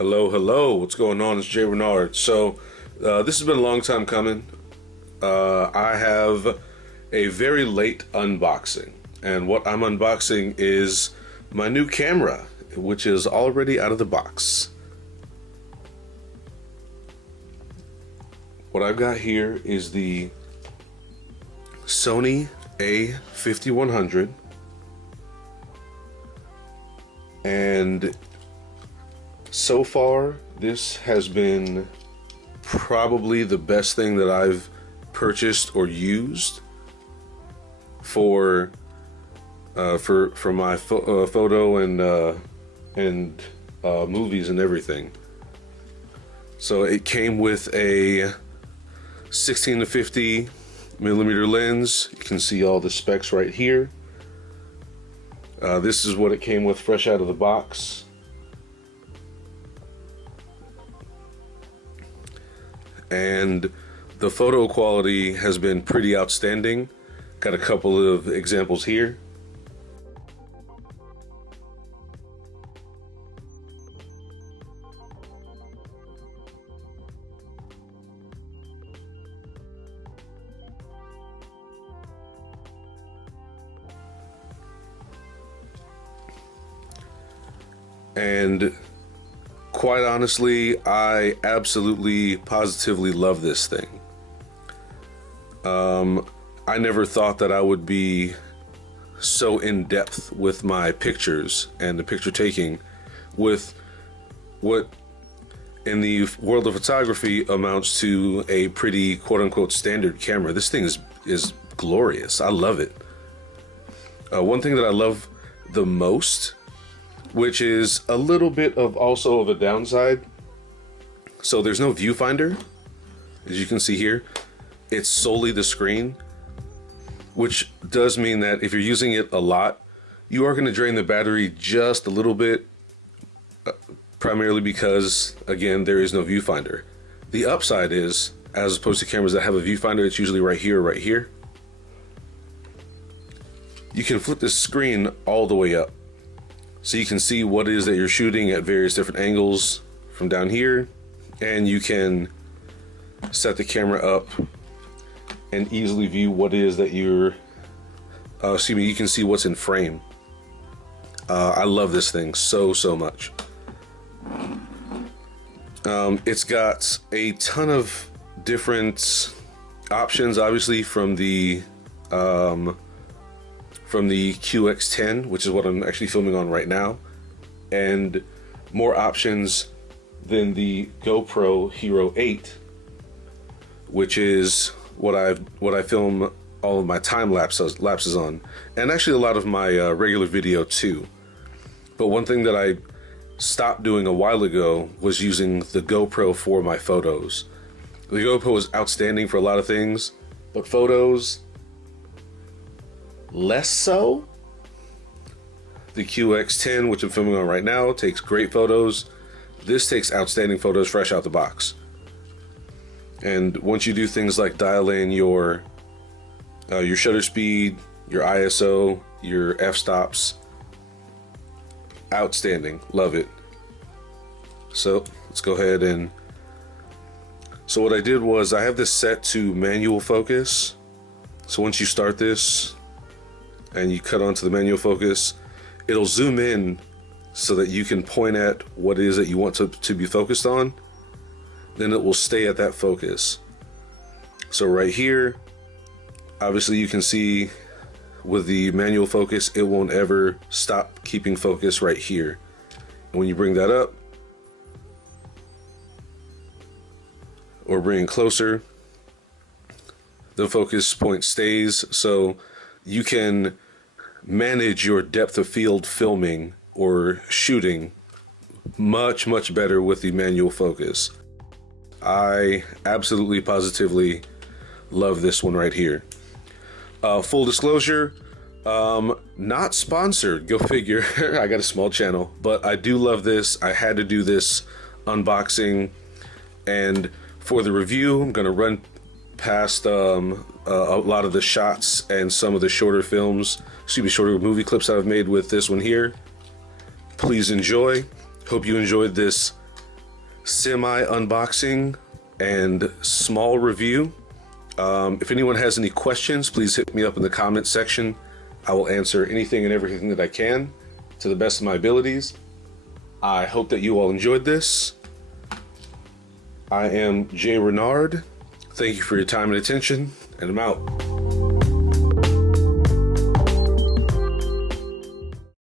Hello, hello. What's going on? It's Jay Renard. This has been a long time coming. I have a very late unboxing, and what I'm unboxing is my new camera, which is already out of the box. What I've got here is the Sony a5100, and so far this has been probably the best thing that I've purchased or used for my photo and movies and everything. So it came with a 16 to 50 millimeter lens. You can see all the specs right here. This is what it came with fresh out of the box. And the photo quality has been pretty outstanding. Got a couple of examples here. And quite honestly, I absolutely, positively love this thing. I never thought that I would be so in depth with my pictures and the picture taking with what in the world of photography amounts to a pretty quote unquote standard camera. This thing is glorious. I love it. One thing that I love the most, which is a little bit of also of a downside. So there's no viewfinder, as you can see here. It's solely the screen, which does mean that if you're using it a lot, you are going to drain the battery just a little bit, primarily because, again, there is no viewfinder. The upside is, as opposed to cameras that have a viewfinder, it's usually right here or right here. You can flip this screen all the way up, so you can see what it is that you're shooting at various different angles from down here, and you can set the camera up and easily view what it is that you're, you can see what's in frame. I love this thing so much. It's got a ton of different options, obviously from the QX10, which is what I'm actually filming on right now, and more options than the GoPro Hero 8, which is what I film all of my time lapses on, and actually a lot of my regular video too. But one thing that I stopped doing a while ago was using the GoPro for my photos. The GoPro is outstanding for a lot of things, but photos, less so. The QX10, which I'm filming on right now, takes great photos. This takes outstanding photos fresh out the box. And once you do things like dial in your shutter speed, your ISO, your f-stops, outstanding. Love it. So let's go ahead and, so what I did was I have this set to manual focus. So once you start this and you cut onto the manual focus, it'll zoom in so that you can point at what it is that you want to be focused on. Then it will stay at that focus. So right here, obviously you can see with the manual focus, it won't ever stop keeping focus right here. And when you bring that up or bring it closer, the focus point stays. So you can manage your depth of field filming or shooting much better with the manual focus. I absolutely positively love this one right here. Full disclosure, not sponsored, go figure. I got a small channel, but I do love this. I had to do this unboxing, and for the review I'm gonna run past a lot of the shots and some of the shorter shorter movie clips I've made with this one here. Please enjoy. Hope you enjoyed this semi unboxing and small review. If anyone has any questions, please hit me up in the comment section. I will answer anything and everything that I can to the best of my abilities. I hope that you all enjoyed this. I am Jay Renard. Thank you for your time and attention, and I'm out.